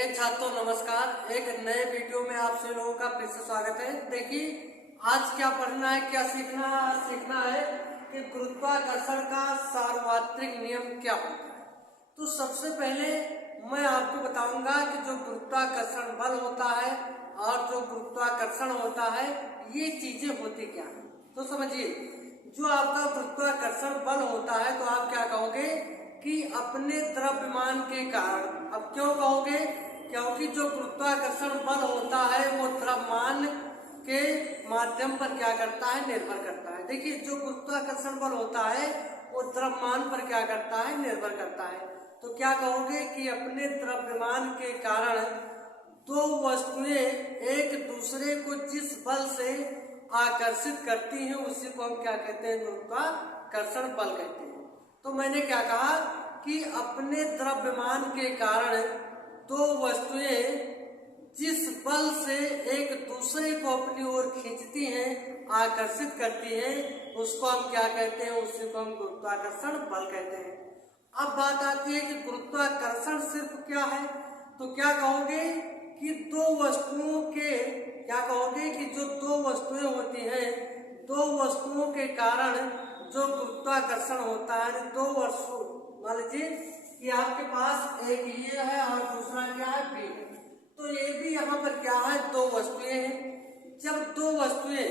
प्रिय छात्रों नमस्कार। एक नए वीडियो में आप सभी लोगों का फिर से स्वागत है। देखिए आज क्या पढ़ना है, क्या सीखना है। आज सीखना है कि गुरुत्वाकर्षण का सार्वत्रिक नियम क्या होता है। तो सबसे पहले मैं आपको बताऊंगा कि जो गुरुत्वाकर्षण बल होता है और जो गुरुत्वाकर्षण होता है ये चीजें होती क्या है। तो समझिए, जो आपका गुरुत्वाकर्षण बल होता है तो आप क्या कहोगे कि अपने द्रव्यमान के कारण। अब क्यों कहोगे? क्योंकि जो गुरुत्वाकर्षण बल होता है वो द्रव्यमान के माध्यम पर क्या करता है, निर्भर करता है। देखिए जो गुरुत्वाकर्षण बल होता है वो द्रव्यमान पर क्या करता है, निर्भर करता है। तो क्या कहोगे कि अपने द्रव्यमान के कारण दो वस्तुएं एक दूसरे को जिस बल से आकर्षित करती हैं उसी को हम क्या कहते हैं, गुरुत्वाकर्षण बल कहते हैं। तो मैंने क्या कहा कि अपने द्रव्यमान के कारण दो वस्तुएं जिस बल से एक दूसरे को अपनी ओर खींचती हैं, आकर्षित करती हैं, उसको हम क्या कहते हैं, उसी को हम गुरुत्वाकर्षण बल कहते हैं। अब बात आती है कि गुरुत्वाकर्षण सिर्फ क्या है। तो क्या कहोगे कि दो वस्तुओं के, क्या कहोगे कि जो दो वस्तुएं होती हैं, दो वस्तुओं के कारण जो गुरुत्वाकर्षण होता है, दो वस्तु, मान लीजिए कि आपके पास एक ये है और दूसरा क्या है, बी है। तो ये भी यहाँ पर क्या है, दो वस्तुएं हैं। जब दो वस्तुएं,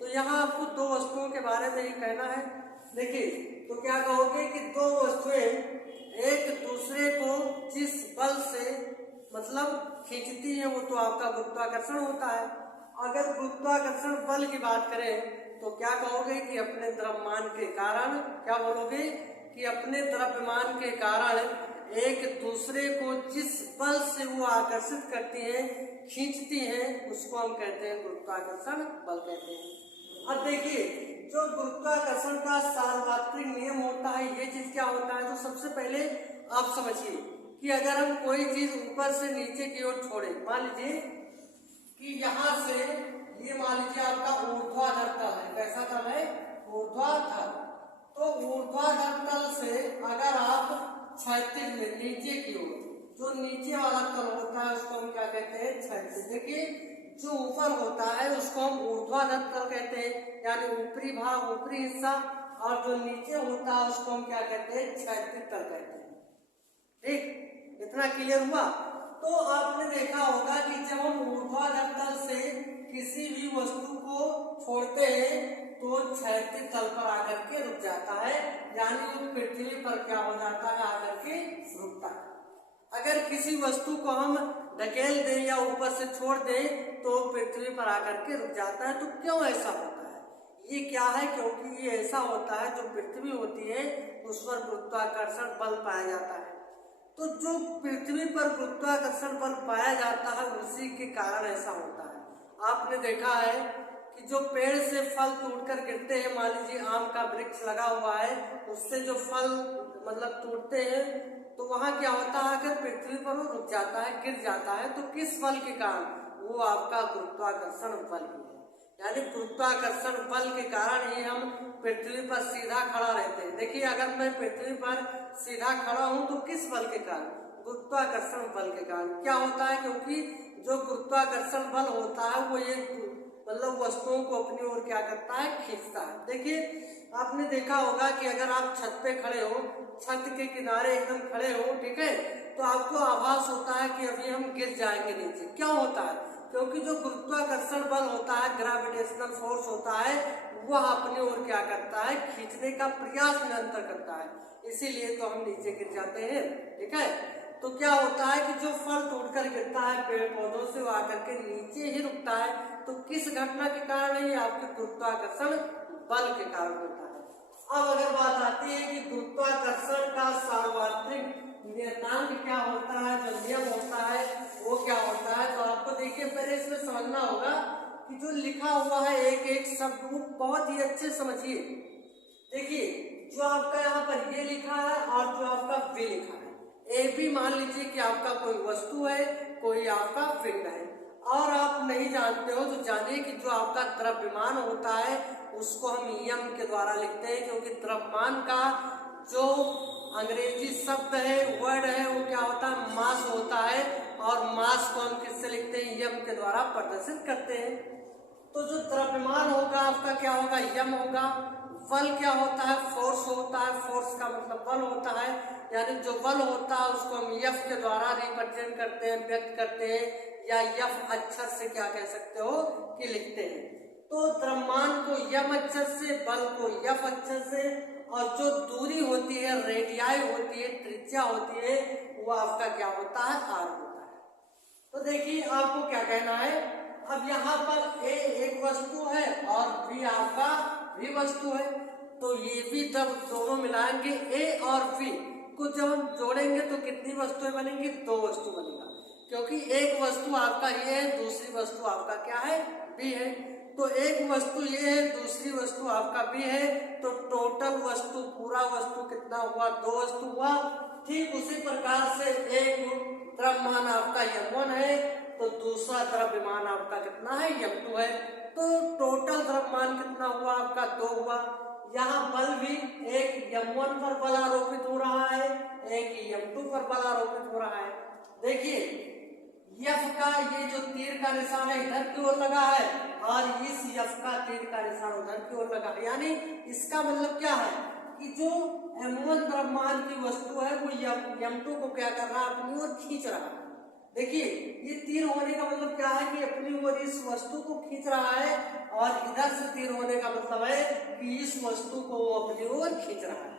तो यहाँ आपको दो वस्तुओं के बारे में ही कहना है। देखिए तो क्या कहोगे कि दो वस्तुएं एक दूसरे को जिस बल से मतलब खींचती हैं वो तो आपका गुरुत्वाकर्षण होता है। अगर गुरुत्वाकर्षण बल की बात करें तो क्या कहोगे कि अपने द्रव्यमान के कारण, क्या बोलोगे कि अपने द्रव्यमान के कारण एक दूसरे को जिस बल से वो आकर्षित करती हैं, खींचती हैं, उसको हम कहते हैं गुरुत्वाकर्षण बल कहते हैं। अब देखिए जो गुरुत्वाकर्षण का सार्वत्रिक नियम होता है ये चीज क्या होता है। तो सबसे पहले आप समझिए कि अगर हम कोई चीज ऊपर से नीचे की ओर छोड़े, मान लीजिए कि यहाँ से ये मान लीजिए आपका ऊर्ध्वाधर तल है। कैसा तल है? ऊर्ध्वाधर। तो ऊर्ध्वाधर तल से अगर आप क्षैतिज में नीचे की ओर, जो नीचे वाला तल होता है उसको हम क्या कहते हैं, क्षैतिज। देखिए जो ऊपर होता है उसको हम ऊर्ध्वाधर तल कहते हैं, यानी ऊपरी भाग, ऊपरी हिस्सा, और जो नीचे होता है उसको हम क्या कहते हैं, क्षैतिज तल कहते हैं। ठीक, इतना क्लियर हुआ। तो आपने देखा होगा कि जब हम ऊर्ध्वाधर तल से किसी भी वस्तु को छोड़ते हैं तो क्षैतिज तल पर आकर के रुक जाता है, यानी वो पृथ्वी पर क्या हो जाता है, आकर के रुकता है। अगर किसी वस्तु को हम धकेल दें या ऊपर से छोड़ दें तो पृथ्वी पर आकर के रुक जाता है। तो क्यों ऐसा होता है? ये क्या है? क्योंकि ये ऐसा होता है जो पृथ्वी होती है उस पर गुरुत्वाकर्षण बल पाया जाता है। तो जो पृथ्वी पर गुरुत्वाकर्षण बल पाया जाता है उसी के कारण ऐसा होता है। आपने देखा है कि जो पेड़ से फल टूटकर गिरते हैं, मान लीजिए आम का वृक्ष लगा हुआ है, उससे जो फल मतलब टूटते हैं तो वहां क्या होता है, अगर पृथ्वी पर वो रुक जाता है, गिर जाता है, तो किस बल के कारण? वो आपका गुरुत्वाकर्षण बल ही है। यानी गुरुत्वाकर्षण बल के कारण ही हम पृथ्वी पर सीधा खड़ा रहते हैं। देखिए अगर मैं पृथ्वी पर सीधा खड़ा हूं तो किस बल के कारण? गुरुत्वाकर्षण बल के कारण। क्या होता है? क्योंकि जो गुरुत्वाकर्षण बल होता है वो ये मतलब वस्तुओं को अपनी ओर क्या करता है, खींचता है। देखिए आपने देखा होगा कि अगर आप छत पे खड़े हो, छत के किनारे एकदम खड़े हो, ठीक है, तो आपको आभास होता है कि अभी हम गिर जाएंगे नीचे। क्यों होता है? क्योंकि जो गुरुत्वाकर्षण बल होता है, ग्रेविटेशनल फोर्स होता है, वह अपनी ओर क्या करता है, खींचने का प्रयास निरंतर करता है, इसीलिए तो हम नीचे गिर जाते हैं। ठीक है, तो क्या होता है कि जो फल टूटकर गिरता है पेड़ पौधों से, वो आकर के नीचे ही रुकता है। तो किस घटना के कारण है? आपके गुरुत्वाकर्षण बल के कारण होता है। अब अगर बात आती है कि गुरुत्वाकर्षण का सार्वत्रिक नियतांक क्या होता है, जो नियम होता है वो क्या होता है, तो आपको देखिए पहले इसमें समझना होगा कि जो लिखा हुआ है एक एक शब्द वो बहुत ही अच्छे समझिए। देखिए जो आपका यहाँ पर ये लिखा है और जो आपका वे लिखा है, ए भी मान लीजिए कि आपका कोई वस्तु है, कोई आपका पिंड है, और आप नहीं जानते हो तो जानिए कि जो आपका द्रव्यमान होता है उसको हम यम के द्वारा लिखते हैं, क्योंकि द्रव्यमान का जो अंग्रेजी शब्द है, वर्ड है, वो क्या होता है, मास होता है। और मास को हम किससे लिखते हैं, यम के द्वारा प्रदर्शित करते हैं। तो जो द्रव्यमान होगा आपका क्या होगा, यम होगा। बल क्या होता है, फोर्स होता है। फोर्स का मतलब बल होता है, यानी जो बल होता है उसको हम यफ के द्वारा रिप्रेजेंट करते हैं, व्यक्त करते हैं, या यफ अक्षर से क्या कह सकते हो कि लिखते हैं। तो द्रव्यमान को यम अक्षर से, बल को यफ अक्षर से, और जो दूरी होती है, रेडियाई होती है, त्रिज्या होती है, वो आपका क्या होता है, आर होता है। तो देखिए आपको क्या कहना है, अब यहाँ पर ए एक वस्तु है और बी आपका भी वस्तु है। तो ये भी जब दोनों मिलाएंगे ए और बी को जब हम जोड़ेंगे तो कितनी वस्तुएं बनेंगी, दो वस्तु बनेगा। क्योंकि एक वस्तु आपका ये है, दूसरी वस्तु आपका क्या है, बी है। तो एक वस्तु ये है, दूसरी वस्तु आपका बी है। तो टोटल वस्तु, पूरा वस्तु कितना हुआ, दो वस्तु हुआ। ठीक उसी प्रकार से एक द्रव्यमान आपका m1 है, तो दूसरा द्रव्यमान आपका कितना है, m2 है। तो टोटल द्रव्यमान कितना हुआ आपका, दो हुआ। यहाँ बल भी एक m1 पर बल आरोपित हो रहा है, एक m2 पर बल आरोपित हो रहा है। देखिए F का ये जो तीर का निशान है इधर की ओर लगा है, और इस F का तीर का निशान उधर की ओर लगा है। यानी इसका मतलब क्या है कि जो m1 द्रव्यमान की वस्तु है वो m2 को क्या कर रहा है, अपनी ओर खींच रहा है। देखिए ये तीर होने का मतलब क्या है कि अपनी ओर इस वस्तु को खींच रहा है, और इधर से तीर होने का मतलब है कि इस वस्तु को वो अपनी ओर खींच रहा है।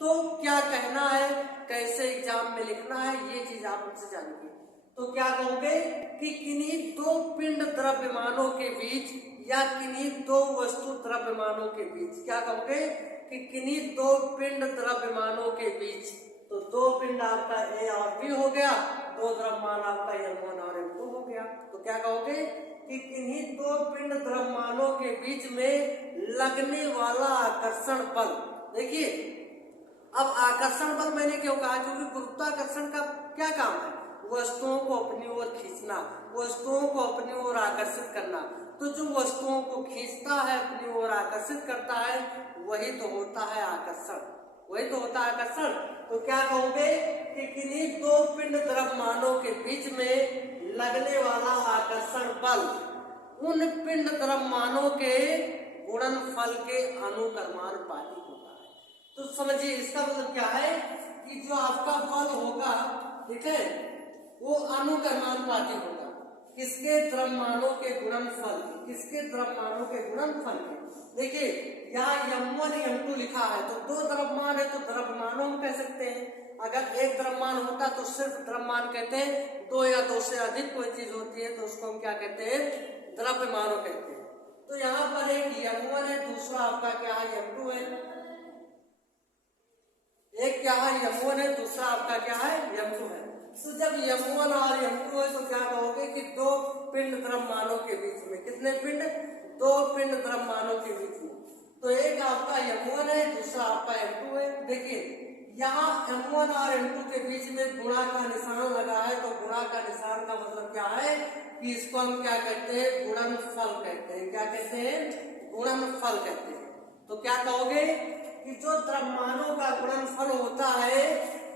तो क्या कहना है, कैसे एग्जाम में लिखना है, ये चीज आप मुझसे जानिए। तो क्या कहोगे कि किन्हीं दो पिंड द्रव्यमानों के बीच, या किन्हीं दो वस्तु द्रव्यमानों के बीच, क्या कहोगे कि किन्हीं दो पिंड द्रव्यमानों के बीच। तो दो पिंड आपका ए और बी हो गया, दो द्रव्यमान आपका m1 और m2 हो गया। तो क्या कहोगे कि किन्हीं दो पिंड द्रव्यमानों के बीच में लगने वाला आकर्षण बल। देखिए अब आकर्षण बल मैंने क्यों कहा, क्योंकि गुरुत्वाकर्षण का क्या काम है, वस्तुओं को अपनी ओर खींचना, वस्तुओं को अपनी ओर आकर्षित करना। तो जो वस्तुओं को खींचता है, अपनी ओर आकर्षित करता है, वही तो होता है आकर्षण, वही तो होता है आकर्षण। तो क्या कहोगे कि किन्हीं दो पिंड द्रव्यमानों के बीच में लगने वाला आकर्षण बल उन पिंड द्रव्यमानों के गुणनफल के अनुक्रमानुपाती होता है। तो समझिए इसका मतलब क्या है कि जो आपका बल होगा, ठीक है, वो अनुक्रमानुपाती होगा किसके, द्रव्यमानों के गुणनफल, किसके, द्रव्यमानों के गुणनफल के। देखिए यहाँ m1 m2 लिखा है, तो दो द्रव्यमान है तो द्रव्यमानों में कह सकते हैं। अगर एक द्रव्यमान होता तो सिर्फ द्रव्यमान कहते हैं, दो या दो से अधिक कोई चीज होती है तो उसको हम क्या कहते हैं, द्रव्यमानों कहते हैं। तो यहाँ पर एक m1 है, दूसरा आपका क्या है, m2 है। एक क्या है, m1 है, दूसरा आपका क्या है, m2 है। तो जब m1 और m2 है तो क्या कहोगे कि दो पिंड द्रव्यमानों के बीच में, कितने पिंड, दो पिंड द्रव्यमानों के बीच में। तो एक आपका m1 है, दूसरा आपका m2 है। देखिए यहाँ m1 और m2 के बीच में गुणा का निशान लगा है, तो गुणा का निशान का मतलब क्या है कि इसको हम क्या कहते हैं, गुणनफल कहते हैं। क्या कहते हैं, गुणनफल कहते हैं। तो क्या कहोगे कि जो द्रव्यमानों का गुणनफल होता है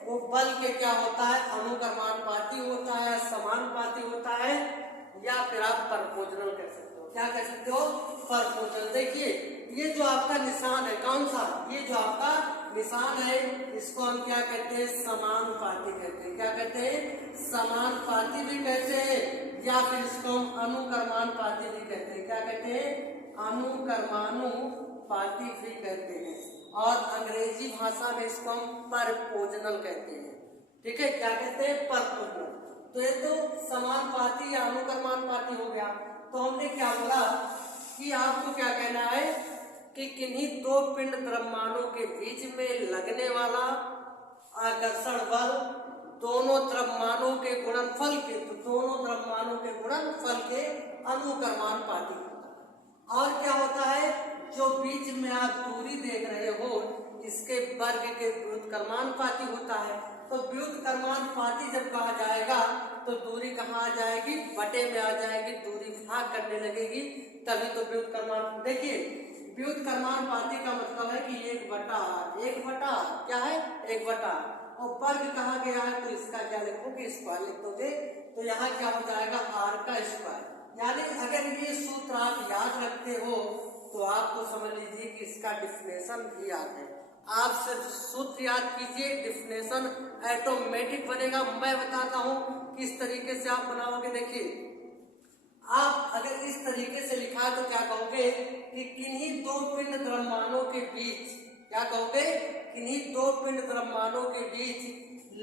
वो बल के क्या होता है, अनुक्रमानुपाती होता है, समानुपाती होता है, या फिर आप परपोर्शनल कह सकते हो। क्या कह सकते हो, परपोर्शनल। देखिए ये जो आपका निशान है, कौन सा, ये जो आपका निशान है, इसको हम क्या कहते हैं, समानुपाती कहते हैं। क्या कहते हैं, समानुपाती भी कहते हैं, या फिर इसको हम अनुक्रमानुपाती भी कहते हैं। क्या कहते हैं, अनुक्रमानुपाती भी कहते हैं, और अंग्रेजी भाषा में इसको हम परपोर्शनल कहते हैं। ठीक है, क्या कहते हैं, परपोर्शनल। तो ये तो समानुपाती या अनुक्रमानुपाती हो गया। तो हमने क्या बोला कि आपको क्या कहना है कि किन्हीं दो पिंड द्रव्यमानों के बीच में लगने वाला आकर्षण बल दोनों द्रव्यमानों के गुणनफल के, तो दोनों द्रव्यमानों के गुणनफल के अनुक्रमानुपाती होता है। और क्या होता है, जो बीच में आप दूरी देख रहे हो इसके वर्ग के व्युत्क्रमानुपाती होता है। तो व्युत्क्रमानुपाती जब कहा जाएगा तो दूरी कहाँ आ जाएगी, बटे में आ जाएगी, दूरी भाग करने लगेगी, तभी तो व्युत्क्रमानुपाती। देखिए व्युत्क्रमानुपाती का मतलब है कि 1/, क्या है 1/, और वर्ग कहा गया है तो इसका क्या लिखोगे, स्क्वायर लिख दोगे। तो यहाँ क्या हो जाएगा r का स्क्वायर। यानी अगर ये सूत्र आप याद रखते हो तो आपको समझ लीजिए कि इसका डिफिनेशन भी याद है। आप सिर्फ सूत्र याद कीजिए, डिफिनेशन ऑटोमेटिक बनेगा। मैं बताता हूँ किस तरीके से आप बनाओगे। देखिए, आप अगर इस तरीके से लिखा है तो क्या कहोगे कि किन्हीं दो पिंड द्रव्यमानों के बीच, क्या कहोगे, किन्हीं दो पिंड द्रव्यमानों के बीच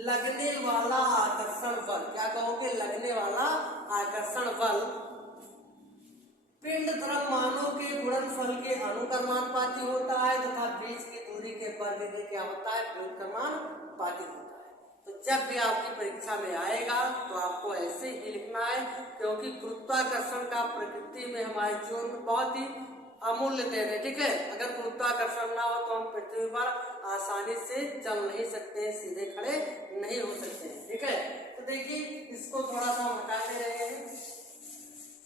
लगने वाला आकर्षण बल, क्या कहोगे, लगने वाला आकर्षण बल पिंड द्रव्यमानों के गुणनफल के अनुक्रमानुपाती होता है तथा बीच की दूरी के वर्ग के क्या होता है, व्युत्क्रमानुपाती होता है। तो जब भी आपकी परीक्षा में आएगा तो आपको ऐसे ही लिखना है, क्योंकि गुरुत्वाकर्षण का प्रकृति में हमारे जीवन में बहुत ही अमूल्य देन है। ठीक है, अगर गुरुत्वाकर्षण ना हो तो हम पृथ्वी पर आसानी से चल नहीं सकते, सीधे खड़े नहीं हो सकते। ठीक है, तो देखिए इसको थोड़ा सा हटाते रहे हैं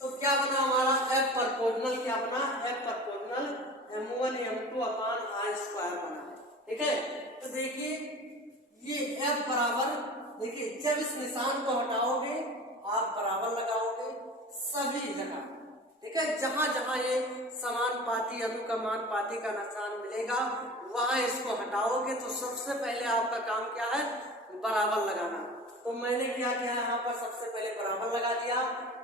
तो क्या बना हमारा F प्रोपोर्शनल, क्या बना F प्रोपोर्शनल m1 m2 अपान r स्क्वायर बना है। ठीक है, तो देखिए ये F बराबर, देखिए जब इस निशान को हटाओगे आप बराबर लगाओगे सभी जगह। ठीक है, जहां जहां ये समानुपाती अनुक्रमानुपाती का निशान मिलेगा वहां इसको हटाओगे तो सबसे पहले आपका काम क्या है, बराबर लगाना। तो मैंने क्या किया, यहाँ पर सबसे पहले बराबर लगा दिया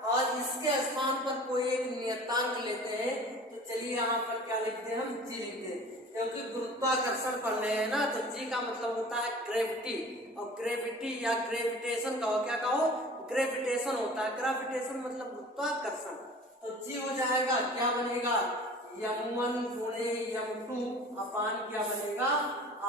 और इसके स्थान पर कोई एक नियतांक लेते हैं। तो चलिए यहाँ पर क्या लिखते हैं, हम जी लिखते हैं, क्योंकि गुरुत्वाकर्षण पढ़ रहे हैं ना। तो जी का मतलब होता है ग्रेविटी, और ग्रेविटी या ग्रेविटेशन कहो, क्या कहो, ग्रेविटेशन होता है। ग्रेविटेशन मतलब गुरुत्वाकर्षण। तो जी हो जाएगा, क्या बनेगा, m1 गुणे m2 अपान क्या बनेगा,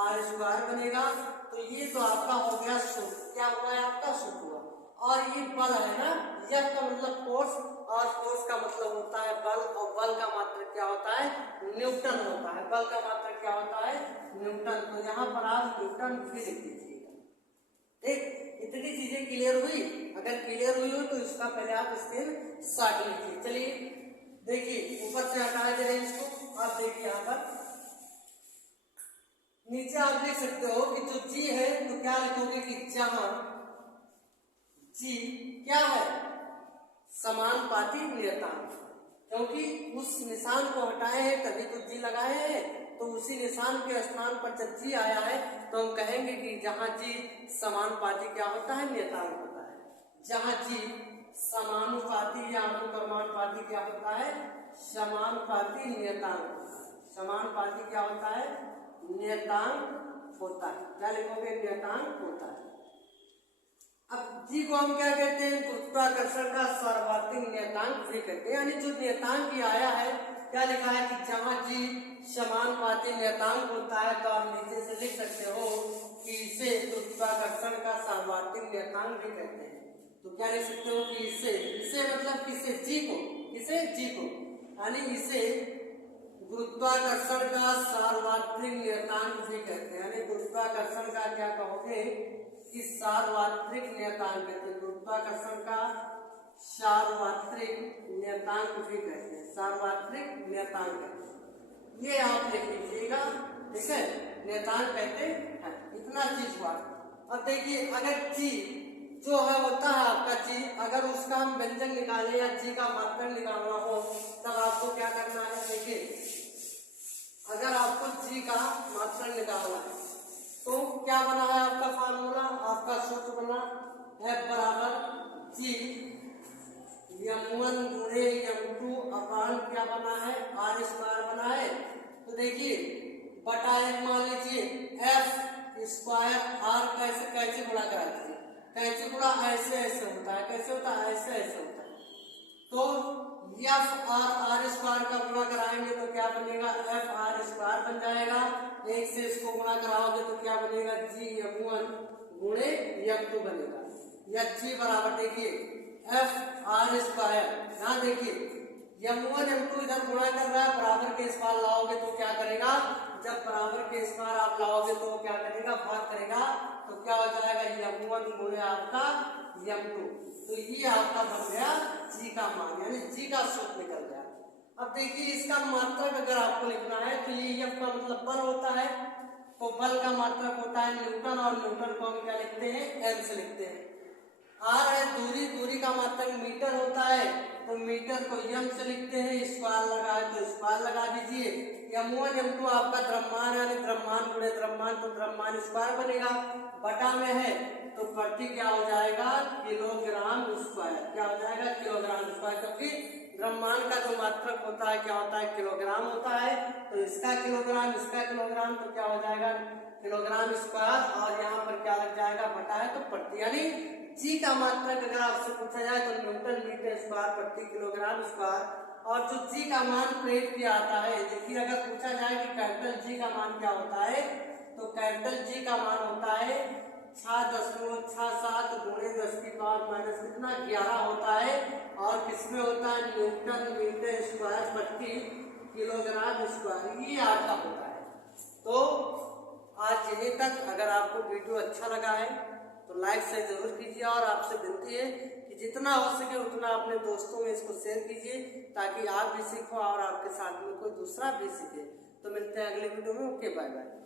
r स्क्वायर बनेगा। तो ये तो आपका हो गया सूत्र, क्या हुआ है आपका सूत्र हुआ। और ये बल है ना, यह का मतलब फोर्स और फोर्स का मतलब होता है बल, और बल का मात्रक क्या होता है, न्यूटन होता है। बल का मात्रक क्या होता है, न्यूटन। तो यहाँ पर आप न्यूटन भी लिख दीजिएगा। ठीक, इतनी चीजें क्लियर हुई। अगर क्लियर हुई हो तो इसका पहले आप स्क्रीन शॉट लीजिए। चलिए देखिए, ऊपर से हटा दे रहे हैं इसको। आप देखिए यहाँ पर नीचे आप देख सकते हो कि जो जी है तो क्या लिखोगे कि जहां जी क्या है, समानुपाती नियतांक, क्योंकि उस निशान को हटाए हैं तभी तो जी लगाए हैं। तो उसी निशान के स्थान पर जब जी आया है तो हम कहेंगे कि जहां जी समानुपाती क्या होता है, नियतांक होता है। जहां जी समानुपाती या अनुक्रमानुपाती क्या होता है, समानुपाती नियतांक। समानुपाती क्या होता है, नियतांक होता है। क्या लिखोगे, नियतांक होता है। अब जी को हम क्या कहते हैं, गुरुत्वाकर्षण का सार्वत्रिक नियतांक भी कहते हैं। यानी जो नियतांक ये आया है, क्या लिखा है कि जहां जी समानुपाती नियतांक होता है तो आप नीचे से लिख सकते हो कि इसे गुरुत्वाकर्षण का सार्वत्रिक नियतांक भी कहते हैं। तो क्या लिख सकते हो कि इसे मतलब किसे, जी को, किसे, जी को, यानी इसे गुरुत्वाकर्षण का सार्वत्रिक नियतांक भी कहते हैं। यानी गुरुत्वाकर्षण का क्या कहोगे कि सार्वत्रिक नियतांक कहते हैं। गुरुत्वाकर्षण का सार्वत्रिक नियतांक भी कहते हैं, सार्वत्रिक नियतांक कहते हैं। ये आप लिख लीजिएगा। ठीक है, नियतांक कहते हैं। इतना चीज हुआ। अब देखिए अगर जी जो है होता है आपका जी, अगर उसका हम व्यंजक निकालें या जी का मात्रक निकालना हो तब आपको क्या करना है। देखिए अगर आपको जी का मात्रक निकालना है तो क्या बना है आपका फार्मूला, आपका सूत्र बना F बराबर जी m1 गुणे m2 अपान क्या बना है, r स्क्वायर बना है। तो देखिए बटा एक मान लीजिए F स्क्वायर r कैसे कैसे गुणा कराते हैं, कैसे गुणा ऐसे ऐसे होता है, कैसे होता है, ऐसे ऐसे होता है। तो एफ आर स्क्वायर का गुणा कराएंगे तो क्या बनेगा, एफ आर स्क्वायर बन जाएगा। एक से इसको गुणा कराओगे तो क्या बनेगा, जी m1 गुणे m2 बनेगा। या जी बराबर देखिए एफ आर स्क्वायर, यहाँ देखिए m1 m2 इधर गुणा कर रहा है, बराबर के इस पार लाओगे तो क्या करेगा, जब बराबर के इस पार आप लाओगे तो क्या करेगा, भाग करेगा। तो क्या हो जाएगा m1 गुणे आपका m2। तो ये आपका बन गया जी का मान, यानी जी का सूत्र निकल गया। अब देखिए इसका मात्रक अगर आपको लिखना है तो ये F का मतलब बल होता है, तो बल का मात्रक होता है न्यूटन, और न्यूटन को हम क्या लिखते हैं, एन से लिखते हैं। आर है दूरी, दूरी का मात्रक मीटर होता है, तो मीटर को एम से लिखते हैं। स्क्वायर लगा है तो स्क्वायर लगा दीजिए। m1 m2 आपका द्रव्यमान यानी द्रव्यमान गुणे द्रव्यमान, तो द्रव्यमान स्क्वायर बनेगा, बटा में है तो प्रति क्या हो जाएगा, किलोग्राम स्क्वायर। क्या हो जाएगा, किलोग्राम स्क्वायर, क्योंकि द्रव्यमान का जो मात्रक होता है क्या होता है, किलोग्राम होता है। तो इसका किलोग्राम, इसका किलोग्राम, तो क्या हो जाएगा, किलोग्राम स्क्वायर, और यहाँ पर क्या लग जाएगा, बटा है तो प्रति, यानी जी का मात्रक अगर आपसे पूछा जाए तो न्यूटन मीटर स्क्वायर प्रति किलोग्राम स्क्वायर। और जो जी का मान प्लेट पे आता है, देखिए अगर पूछा जाए कि कैपिटल जी का मान क्या होता है, तो कैपिटल जी का मान होता है 6.67 गुणे 10 की पावर माइनस कितना 11 होता है, और किसमें होता है, न्यूटन मीटर स्क्वायर प्रति किलोग्राम स्क्वायर, ये आपका होता है। तो आज यहीं तक। अगर आपको वीडियो अच्छा लगा है तो लाइक से जरूर कीजिए, और आपसे विनती है कि जितना हो सके उतना अपने दोस्तों में इसको शेयर कीजिए, ताकि आप भी सीखो और आपके साथ में कोई दूसरा भी सीखे। तो मिलते हैं अगले वीडियो में। Okay, bye bye.